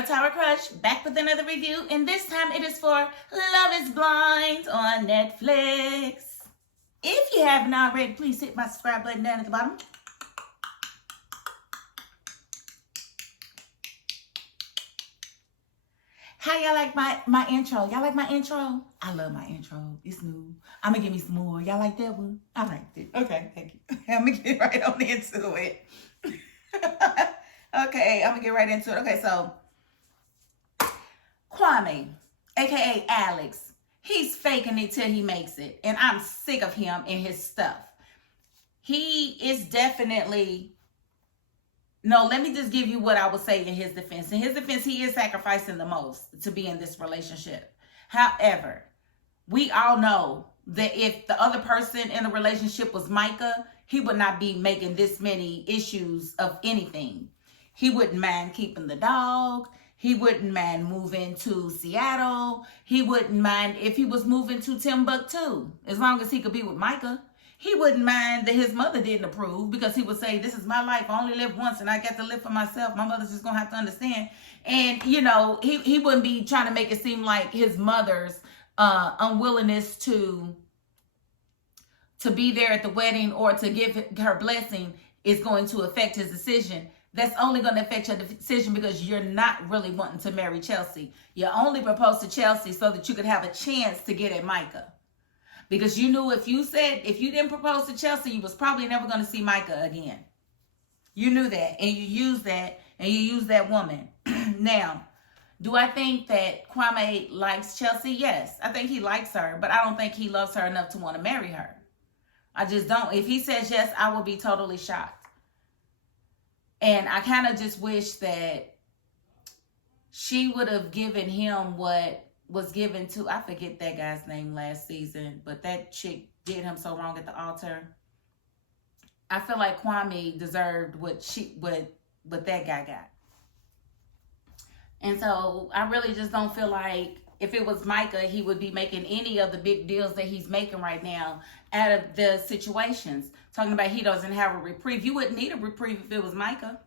girl Tower Crush, back with another review, and this time it is for Love is Blind on Netflix. If you haven't already, please hit my subscribe button down at the bottom. How y'all like my intro? Y'all like my intro? I love my intro. It's new. I'm gonna give me some more. Y'all like that one? I liked it. Okay, thank you. I'm gonna get right on into it. Okay, I'm gonna get right into it. Okay, so Kwame, aka Alex, he's faking it till he makes it. And I'm sick of him and his stuff. He is definitely... No, let me just give you what I would say in his defense. In his defense, he is sacrificing the most to be in this relationship. However, we all know that if the other person in the relationship was Micah, he would not be making this many issues of anything. He wouldn't mind keeping the dog. He wouldn't mind moving to Seattle. He wouldn't mind if he was moving to Timbuktu, as long as he could be with Micah. He wouldn't mind that his mother didn't approve, because he would say, this is my life. I only live once and I get to live for myself. My mother's just going to have to understand. And, you know, he wouldn't be trying to make it seem like his mother's unwillingness to be there at the wedding or to give her blessing is going to affect his decision. That's only going to affect your decision because you're not really wanting to marry Chelsea. You only proposed to Chelsea so that you could have a chance to get at Micah. Because you knew if you didn't propose to Chelsea, you was probably never going to see Micah again. You knew that, and you used that, and you used that woman. Now, do I think that Kwame likes Chelsea? Yes, I think he likes her, but I don't think he loves her enough to want to marry her. I just don't. If he says yes, I will be totally shocked. And I kind of just wish that she would have given him what was given to, I forget that guy's name last season, but that chick did him so wrong at the altar. I feel like Kwame deserved what that guy got. And so I really just don't feel like if it was Micah, he would be making any of the big deals that he's making right now out of the situations. Talking about he doesn't have a reprieve. You wouldn't need a reprieve if it was Micah.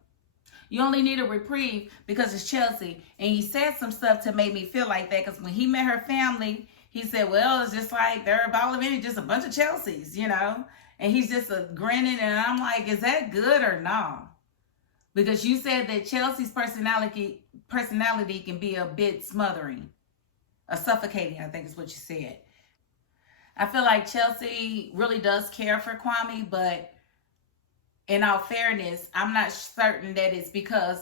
You only need a reprieve because it's Chelsea. And he said some stuff to make me feel like that. Because when he met her family, he said, well, it's just like they're all of it, just a bunch of Chelseas, you know. And he's just grinning. And I'm like, is that good or not? Because you said that Chelsea's personality can be a bit smothering. Suffocating, I think is what you said. I feel like Chelsea really does care for Kwame, but in all fairness, I'm not certain that it's because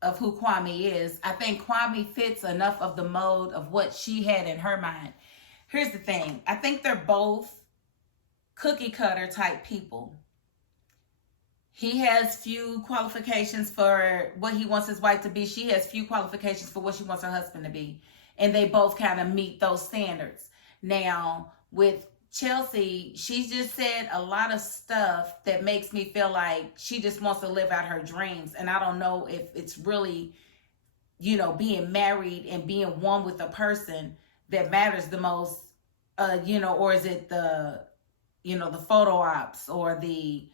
of who Kwame is. I think Kwame fits enough of the mode of what she had in her mind. Here's the thing. I think they're both cookie cutter type people. He has few qualifications for what he wants his wife to be. She has few qualifications for what she wants her husband to be. And they both kind of meet those standards. Now, with Chelsea, she's just said a lot of stuff that makes me feel like she just wants to live out her dreams. And I don't know if it's really, you know, being married and being one with a person that matters the most, you know, or is it the, you know, the photo ops or the,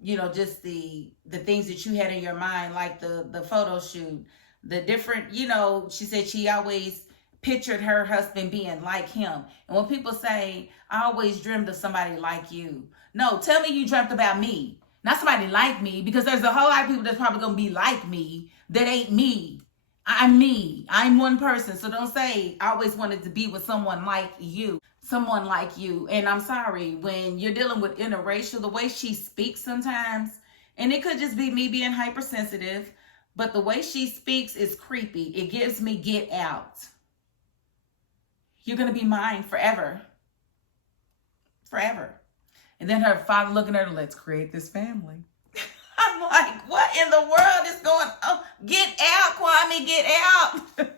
you know, just the things that you had in your mind, like the photo shoot, the different, you know, she said she always pictured her husband being like him. And when people say, I always dreamed of somebody like you. No, tell me you dreamt about me. Not somebody like me, because there's a whole lot of people that's probably going to be like me that ain't me. I'm me. I'm one person. So don't say, I always wanted to be with someone like you. Someone like you. And I'm sorry, when you're dealing with interracial, the way she speaks sometimes, and it could just be me being hypersensitive, but the way she speaks is creepy. It gives me get out. You're going to be mine forever. Forever. And then her father looking at her, let's create this family. I'm like, what in the world is going on? Get out, Kwame, get out.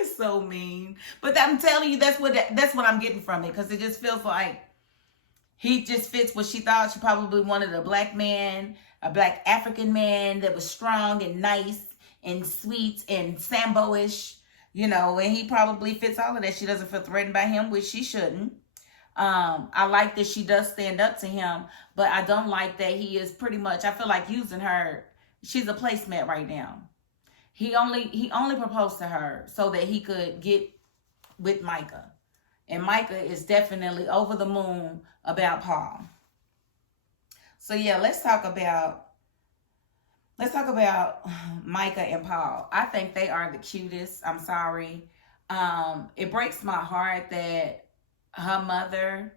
It's so mean. But I'm telling you, that's what I'm getting from it. Because it just feels like he just fits what she thought. She probably wanted a black man, a black African man that was strong and nice and sweet and Sambo-ish. You know, and he probably fits all of that. She doesn't feel threatened by him, which she shouldn't. I like that she does stand up to him, but I don't like that he is pretty much, I feel like, using her She's a placemat right now. He only proposed to her so that he could get with Micah. And Micah is definitely over the moon about Paul. So yeah, let's talk about Micah and Paul. I think they are the cutest. I'm sorry. It breaks my heart that her mother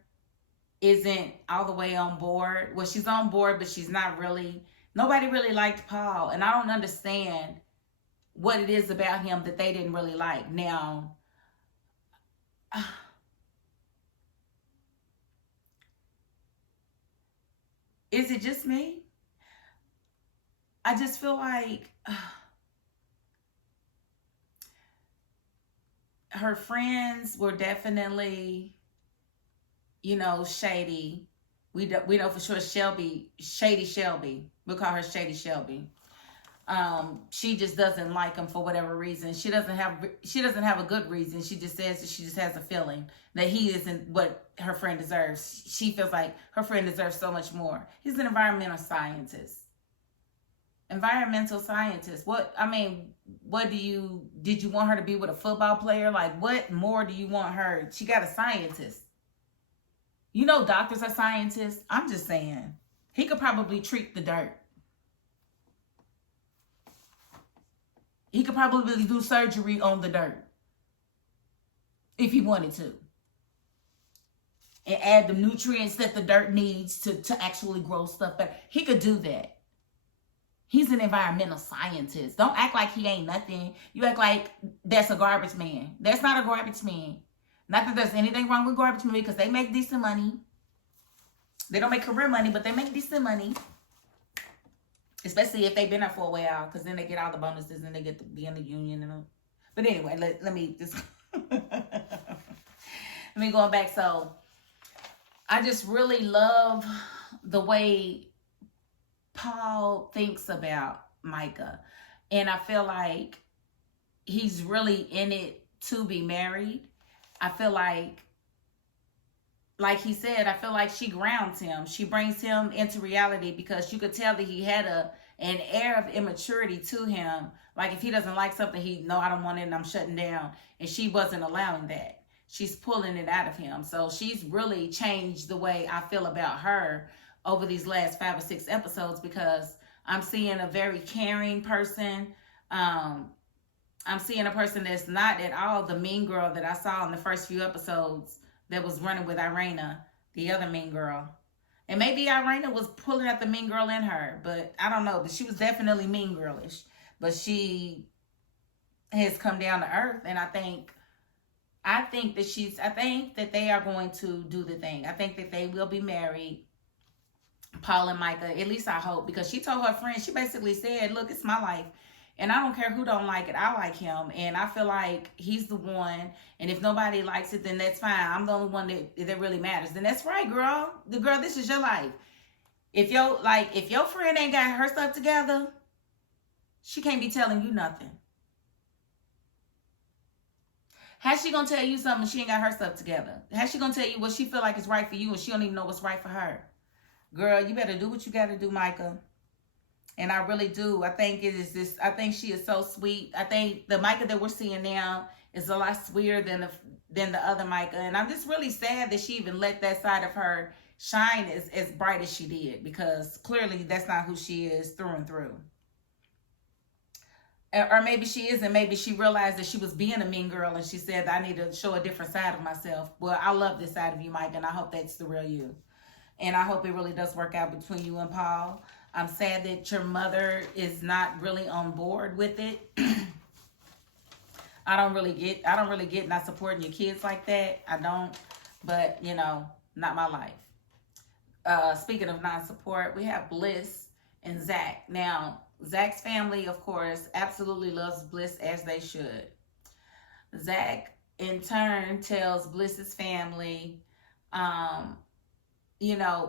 isn't all the way on board. Well, she's on board, but she's not really. Nobody really liked Paul, and I don't understand what it is about him that they didn't really like. Now, is it just me? I just feel like her friends were definitely, shady. We know for sure Shady Shelby. We'll call her Shady Shelby. She just doesn't like him for whatever reason. She doesn't have a good reason. She just says that she just has a feeling that he isn't what her friend deserves. She feels like her friend deserves so much more. He's an environmental scientist. Did you want her to be with a football player? Like, what more do you want her? She got a scientist. Doctors are scientists. I'm just saying. He could probably treat the dirt. He could probably do surgery on the dirt. If he wanted to. And add the nutrients that the dirt needs to actually grow stuff better. He could do that. He's an environmental scientist. Don't act like he ain't nothing. You act like that's a garbage man. That's not a garbage man. Not that there's anything wrong with garbage men because they make decent money. They don't make career money, but they make decent money. Especially if they've been there for a while, because then they get all the bonuses and they get to be in the union and all. But anyway, let me just let me go back. So I just really love the way Paul thinks about Micah. And I feel like he's really in it to be married. I feel like he said, I feel like she grounds him. She brings him into reality because you could tell that he had an air of immaturity to him. Like if he doesn't like something, no, I don't want it and I'm shutting down. And she wasn't allowing that. She's pulling it out of him. So she's really changed the way I feel about her over these last 5 or 6 episodes because I'm seeing a very caring person. I'm seeing a person that's not at all the mean girl that I saw in the first few episodes that was running with Irena, the other mean girl. And maybe Irena was pulling out the mean girl in her, but I don't know. But she was definitely mean girlish. But she has come down to earth, and I think that they are going to do the thing. I think that they will be married. Paul and Micah, at least I hope, because she told her friend, she basically said, look, it's my life, and I don't care who don't like it. I like him, and I feel like he's the one, and if nobody likes it, then that's fine. I'm the only one that really matters. Then that's right, girl. This is your life. If your friend ain't got her stuff together, she can't be telling you nothing. How's she gonna tell you something if she ain't got her stuff together? How's she gonna tell you what she feel like is right for you and she don't even know what's right for her? Girl, you better do what you gotta do, Micah. And I really do. I think she is so sweet. I think the Micah that we're seeing now is a lot sweeter than the other Micah. And I'm just really sad that she even let that side of her shine as bright as she did, because clearly that's not who she is through and through. Or maybe she isn't. Maybe she realized that she was being a mean girl and she said, I need to show a different side of myself. Well, I love this side of you, Micah, and I hope that's the real you. And I hope it really does work out between you and Paul. I'm sad that your mother is not really on board with it. I don't really get not supporting your kids like that. I don't. But, not my life. Speaking of non-support, we have Bliss and Zach. Now, Zach's family, of course, absolutely loves Bliss, as they should. Zach, in turn, tells Bliss's family,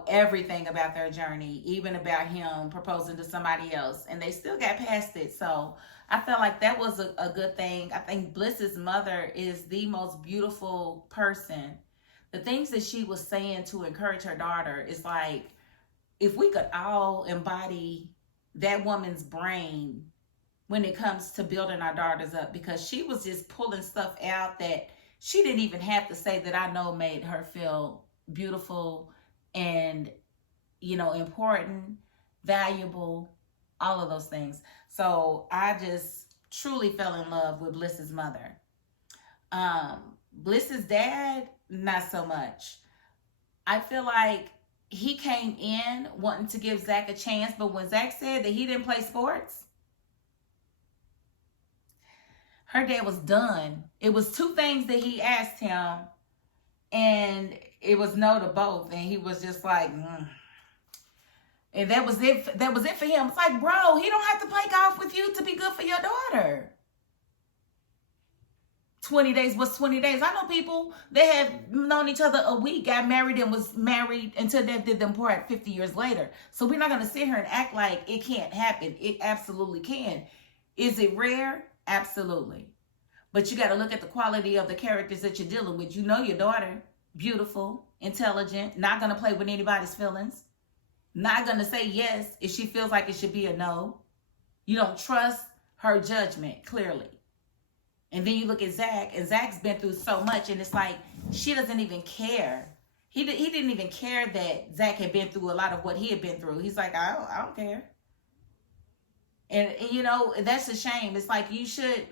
everything about their journey, even about him proposing to somebody else, and they still got past it. So I felt like that was a good thing. I think Bliss's mother is the most beautiful person. The things that she was saying to encourage her daughter is like, if we could all embody that woman's brain when it comes to building our daughters up, because she was just pulling stuff out that she didn't even have to say, that I know made her feel beautiful and, you know, important, valuable, all of those things. So I just truly fell in love with Bliss's mother. Bliss's dad, not so much. I feel like he came in wanting to give Zach a chance, but when Zach said that he didn't play sports, her dad was done. It was two things that he asked him, and it was no to both, and he was just like, And that was it. That was it for him. It's like, bro, he don't have to play golf with you to be good for your daughter. 20 days was 20 days. I know people that have known each other a week, got married, and was married until death did them part 50 years later. So we're not going to sit here and act like it can't happen. It absolutely can. Is it rare? Absolutely. But you got to look at the quality of the characters that you're dealing with. You know your daughter, beautiful, intelligent, not going to play with anybody's feelings, not going to say yes if she feels like it should be a no. You don't trust her judgment, clearly. And then you look at Zach, and Zach's been through so much, and it's like she doesn't even care. He didn't even care that Zach had been through a lot of what he had been through. He's like, I don't care. And, you know, that's a shame. It's like you should,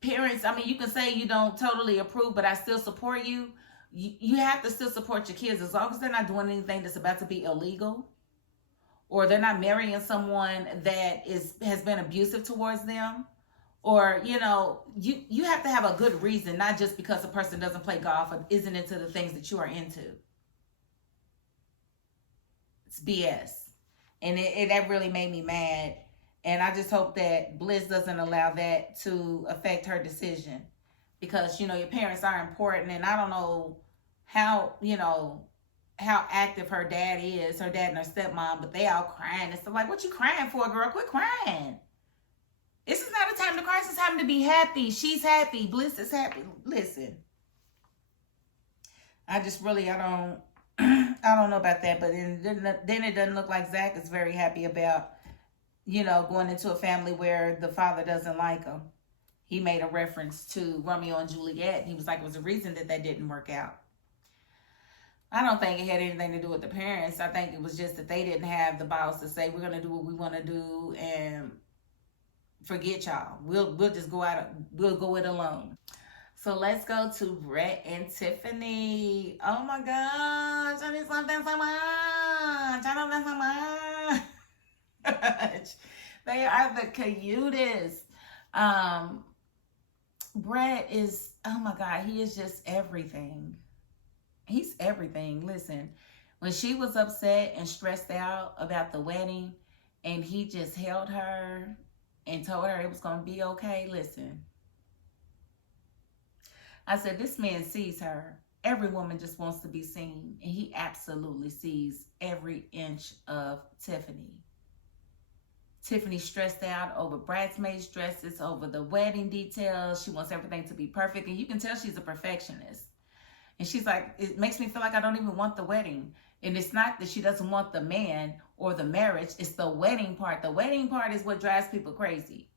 parents, I mean, you can say you don't totally approve, but I still support you. You have to still support your kids as long as they're not doing anything that's about to be illegal, or they're not marrying someone that has been abusive towards them. Or, you know, you have to have a good reason, not just because a person doesn't play golf or isn't into the things that you are into. It's BS. And that really made me mad. And I just hope that Bliss doesn't allow that to affect her decision. Because, you know, your parents are important. And I don't know how, you know, how active her dad is, her dad and her stepmom, but they all crying. It's like, what you crying for, girl? Quit crying. This is not a time to cry. It's a time to be happy. She's happy. Bliss is happy. Listen, I just really, I don't know about that. But then it doesn't look like Zach is very happy about, you know, going into a family where the father doesn't like him. He made a reference to Romeo and Juliet. He was like, it was a reason that didn't work out. I don't think it had anything to do with the parents. I think it was just that they didn't have the balls to say, we're going to do what we want to do, and forget y'all. We'll just go out. We'll go it alone. So let's go to Brett and Tiffany. Oh my gosh, I just love them so much. I love them so much. They are the cutest. Brett is, oh my God, he is just everything. He's everything. Listen, when she was upset and stressed out about the wedding, and he just held her and told her it was going to be okay. Listen, I said, this man sees her. Every woman just wants to be seen. And he absolutely sees every inch of Tiffany. Tiffany's stressed out over bridesmaids' dresses, over the wedding details. She wants everything to be perfect. And you can tell she's a perfectionist. And she's like, it makes me feel like I don't even want the wedding. And it's not that she doesn't want the man or the marriage. It's the wedding part. The wedding part is what drives people crazy.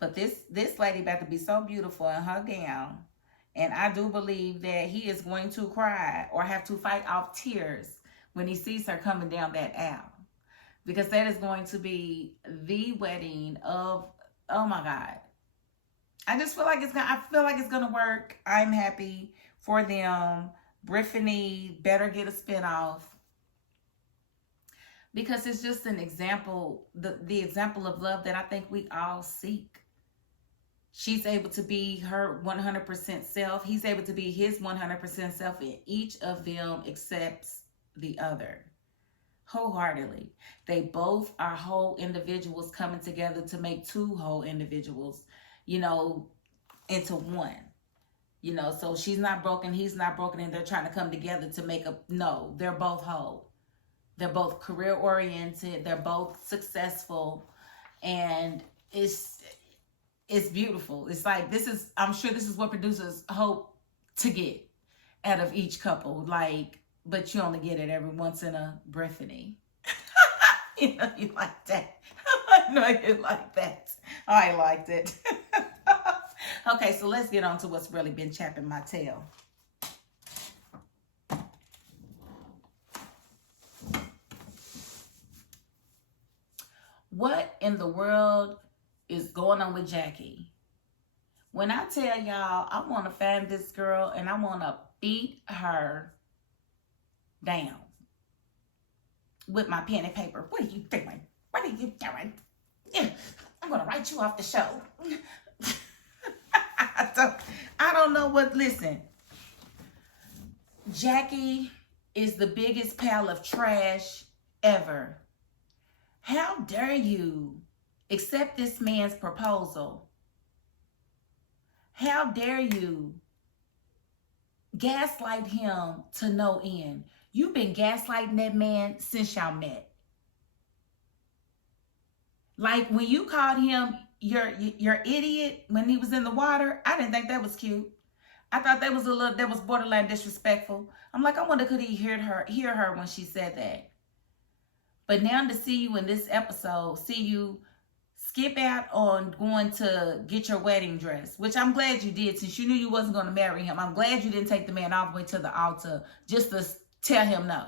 But this lady about to be so beautiful in her gown. And I do believe that he is going to cry or have to fight off tears when he sees her coming down that aisle. Because that is going to be the wedding of, oh my God. I just feel like it's going to work. I'm happy for them. Briffany better get a spinoff, because it's just an example, the example of love that I think we all seek. She's able to be her 100% self. He's able to be his 100% self, and each of them accepts the other wholeheartedly. They both are whole individuals coming together to make two whole individuals, you know, into one. You know, so she's not broken, he's not broken, and they're trying to come together to make no, they're both whole. They're both career oriented, they're both successful, and it's beautiful. It's like, I'm sure this is what producers hope to get out of each couple, like, but you only get it every once in a Briffany. You know you like that. I know you like that. I liked it. Okay, so let's get on to what's really been chapping my tail. What in the world is going on with Jackie? When I tell y'all, I want to find this girl and I want to beat her down with my pen and paper. What are you doing? What are you doing? Yeah, I'm going to write you off the show. I don't know what, listen. Jackie is the biggest pile of trash ever. How dare you accept this man's proposal? How dare you gaslight him to no end? You've been gaslighting that man since y'all met. Like when you called him your idiot when he was in the water, I didn't think that was cute. I thought that was borderline disrespectful. I'm like, I wonder could he hear her when she said that. But now to see you in this episode, see you skip out on going to get your wedding dress, which I'm glad you did since you knew you wasn't going to marry him. I'm glad you didn't take the man all the way to the altar just to tell him no.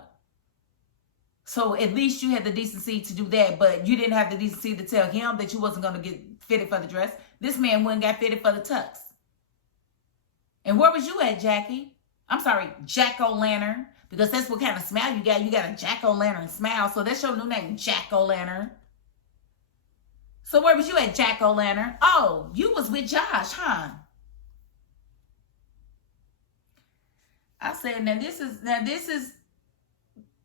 So at least you had the decency to do that, but you didn't have the decency to tell him that you wasn't going to get fitted for the dress. This man went and got fitted for the tux. And where was you at, Jackie? I'm sorry, Jack-o'-lantern, because that's what kind of smile you got. You got a Jack-o'-lantern smile, so that's your new name, Jack-o'-lantern. So where was you at, Jack-o'-lantern? Oh, you was with Josh, huh? I said, now this is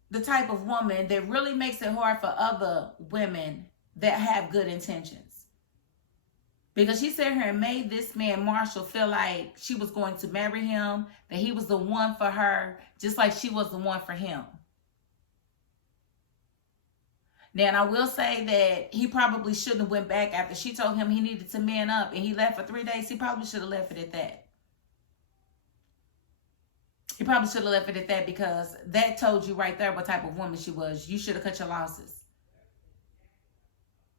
the type of woman that really makes it hard for other women that have good intentions. Because she sat here and made this man, Marshall, feel like she was going to marry him, that he was the one for her, just like she was the one for him. Now, and I will say that he probably shouldn't have went back after she told him he needed to man up and he left for 3 days. He probably should have left it at that. He probably should have left it at that because that told you right there what type of woman she was. You should have cut your losses.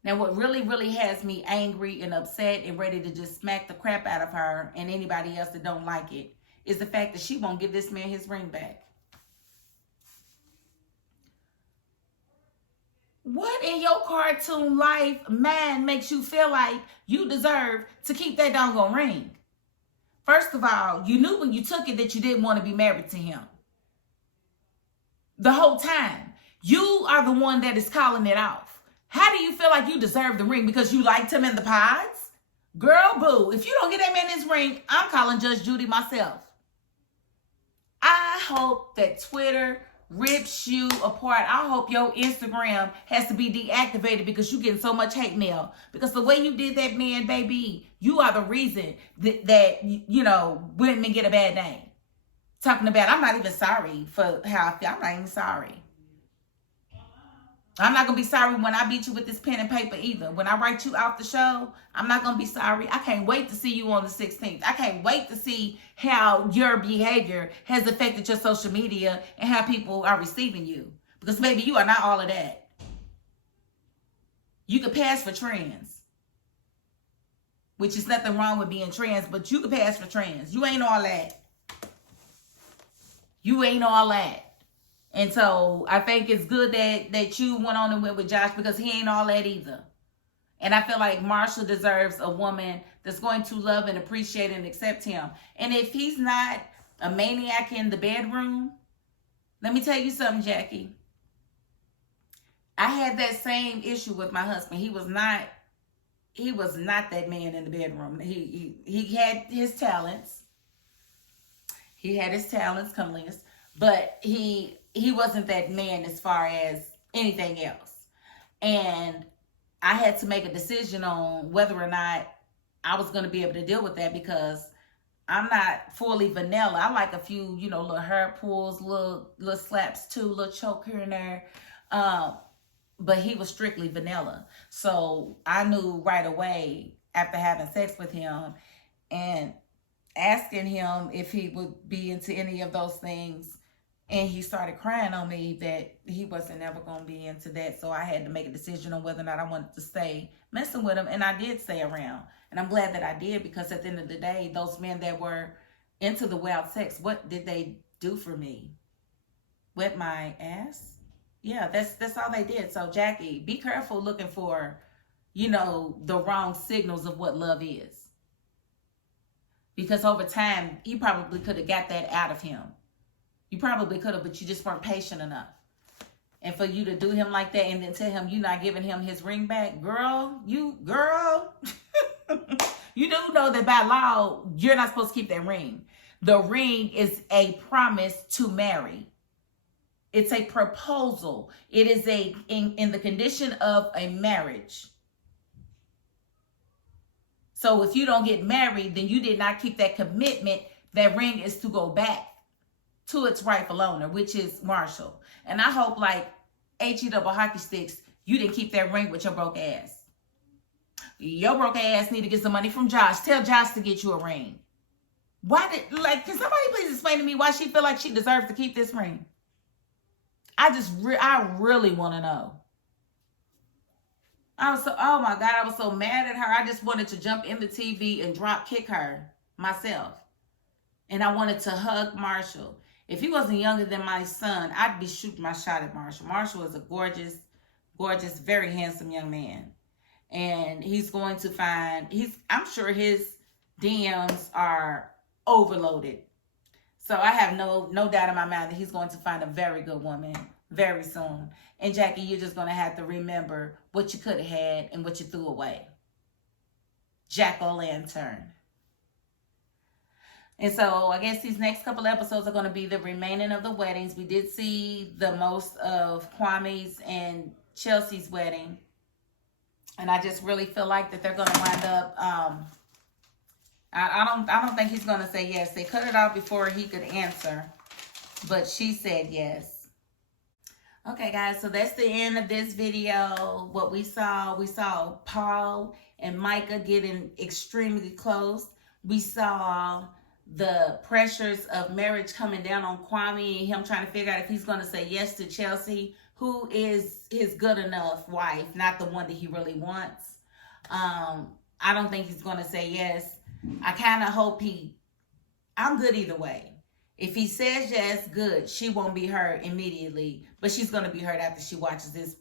Now, what really, really has me angry and upset and ready to just smack the crap out of her and anybody else that don't like it is the fact that she won't give this man his ring back. What in your cartoon life mind makes you feel like you deserve to keep that doggone ring? First of all, you knew when you took it that you didn't want to be married to him. The whole time. You are the one that is calling it off. How do you feel like you deserve the ring? Because you liked him in the pods? Girl, boo. If you don't get that man his ring, I'm calling Judge Judy myself. I hope that Twitter rips you apart. I hope your Instagram has to be deactivated because you're getting so much hate mail. Because the way you did that man, baby, you are the reason that you know, women get a bad name. Talking about, I'm not even sorry for how I feel. I'm not even sorry. I'm not going to be sorry when I beat you with this pen and paper either. When I write you off the show, I'm not going to be sorry. I can't wait to see you on the 16th. I can't wait to see how your behavior has affected your social media and how people are receiving you. Because maybe you are not all of that. You could pass for trans. Which is nothing wrong with being trans, but you could pass for trans. You ain't all that. You ain't all that. And so I think it's good that you went on and went with Josh because he ain't all that either. And I feel like Marshall deserves a woman that's going to love and appreciate and accept him. And if he's not a maniac in the bedroom, let me tell you something, Jackie. I had that same issue with my husband. He was not that man in the bedroom. He had his talents. He had his talents, come Liz. But he wasn't that man as far as anything else. And I had to make a decision on whether or not I was going to be able to deal with that because I'm not fully vanilla. I like a few, you know, little hair pulls, little slaps too, little choke here and there. But he was strictly vanilla. So I knew right away after having sex with him and asking him if he would be into any of those things, And he started crying on me that he wasn't ever going to be into that. So I had to make a decision on whether or not I wanted to stay messing with him. And I did stay around. And I'm glad that I did, because at the end of the day, those men that were into the wild sex, what did they do for me? Wet my ass? Yeah, that's all they did. So Jackie, be careful looking for, you know, the wrong signals of what love is. Because over time, you probably could have got that out of him. You probably could have, but you just weren't patient enough. And for you to do him like that and then tell him you're not giving him his ring back, girl, you do know that by law, you're not supposed to keep that ring. The ring is a promise to marry. It's a proposal. It is in the condition of a marriage. So if you don't get married, then you did not keep that commitment. That ring is to go back to its rightful owner, which is Marshall. And I hope, like HE double hockey sticks, you didn't keep that ring with your broke ass. Your broke ass need to get some money from Josh. Tell Josh to get you a ring. Can somebody please explain to me why she feel like she deserves to keep this ring? I really want to know. Oh my God, I was so mad at her. I just wanted to jump in the TV and drop kick her myself. And I wanted to hug Marshall. If he wasn't younger than my son, I'd be shooting my shot at Marshall. Marshall is a gorgeous, gorgeous, very handsome young man. And he's going to find, I'm sure his DMs are overloaded. So I have no doubt in my mind that he's going to find a very good woman very soon. And Jackie, you're just going to have to remember what you could have had and what you threw away. Jack-o'-lantern. And so I guess these next couple episodes are going to be the remaining of the weddings. We did see the most of Kwame's and Chelsea's wedding. And I just really feel like that they're going to wind up, I don't think he's going to say yes. They cut it out before he could answer, but she said yes. Okay, guys, so that's the end of this video. What we saw Paul and Micah getting extremely close. We saw the pressures of marriage coming down on Kwame and him trying to figure out if he's going to say yes to Chelsea, who is his good enough wife, not the one that he really wants. I don't think he's going to say yes. I kind of hope I'm good either way. If he says yes, good. She won't be hurt immediately, but she's going to be hurt after she watches this,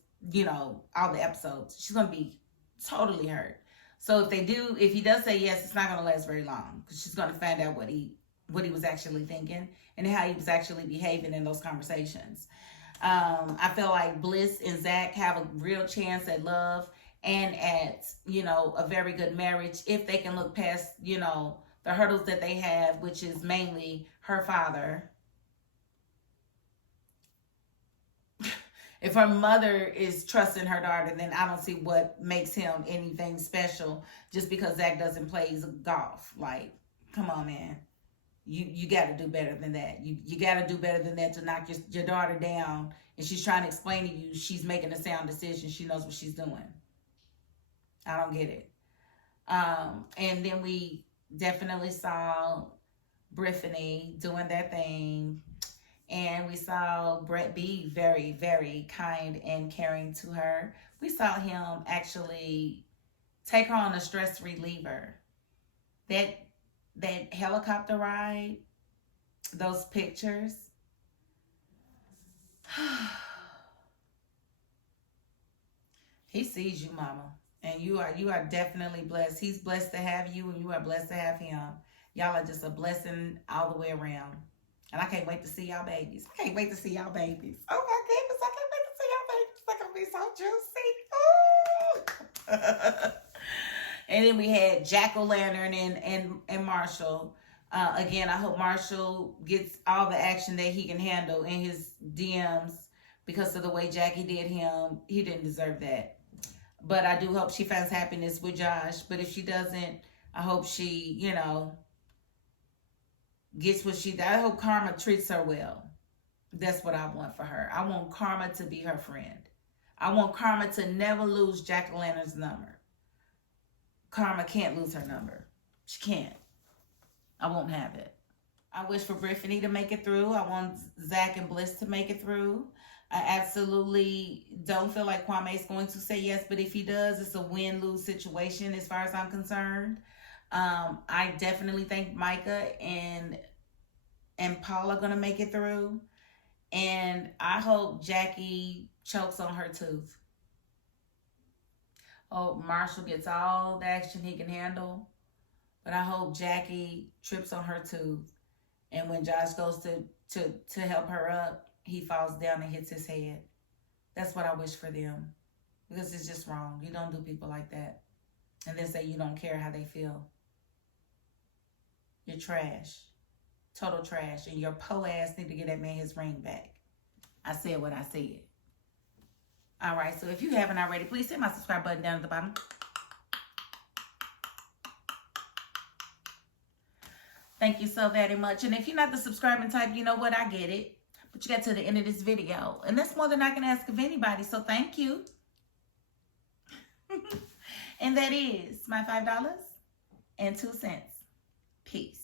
all the episodes. She's going to be totally hurt. So if he does say yes, it's not going to last very long, because she's going to find out what he was actually thinking and how he was actually behaving in those conversations. I feel like Bliss and Zach have a real chance at love and at, a very good marriage if they can look past, the hurdles that they have, which is mainly her father. If her mother is trusting her daughter, then I don't see what makes him anything special just because Zach doesn't play golf. Like, come on, man. You got to do better than that. You got to do better than that to knock your daughter down. And she's trying to explain to you she's making a sound decision. She knows what she's doing. I don't get it. And then we definitely saw Briffany doing their thing. And we saw Brett be very, very kind and caring to her. We saw him actually take her on a stress reliever. That helicopter ride, those pictures. He sees you, mama. And you are definitely blessed. He's blessed to have you, and you are blessed to have him. Y'all are just a blessing all the way around. And I can't wait to see y'all babies. I can't wait to see y'all babies. Oh my goodness, I can't wait to see y'all babies. They're going to be so juicy. And then we had Jack-o'-lantern and Marshall. Again, I hope Marshall gets all the action that he can handle in his DMs, because of the way Jackie did him. He didn't deserve that. But I do hope she finds happiness with Josh. But if she doesn't, I hope she, gets what she does. I hope Karma treats her well. That's what I want for her. I want Karma to be her friend. I want Karma to never lose Jack-o'-lantern's number. Karma can't lose her number. She can't. I won't have it. I wish for Briffany to make it through. I want Zach and Bliss to make it through. I absolutely don't feel like Kwame is going to say yes, but if he does, it's a win-lose situation as far as I'm concerned. I definitely think Micah and Paul are going to make it through. And I hope Jackie chokes on her tooth. Oh, Marshall gets all the action he can handle. But I hope Jackie trips on her tooth. And when Josh goes to help her up, he falls down and hits his head. That's what I wish for them. Because it's just wrong. You don't do people like that. And then say you don't care how they feel. You're trash. Total trash. And your PoA ass need to get that man his ring back. I said what I said. All right. So if you haven't already, please hit my subscribe button down at the bottom. Thank you so very much. And if you're not the subscribing type, you know what? I get it. But you got to the end of this video. And that's more than I can ask of anybody. So thank you. And that is my $5.02. Peace.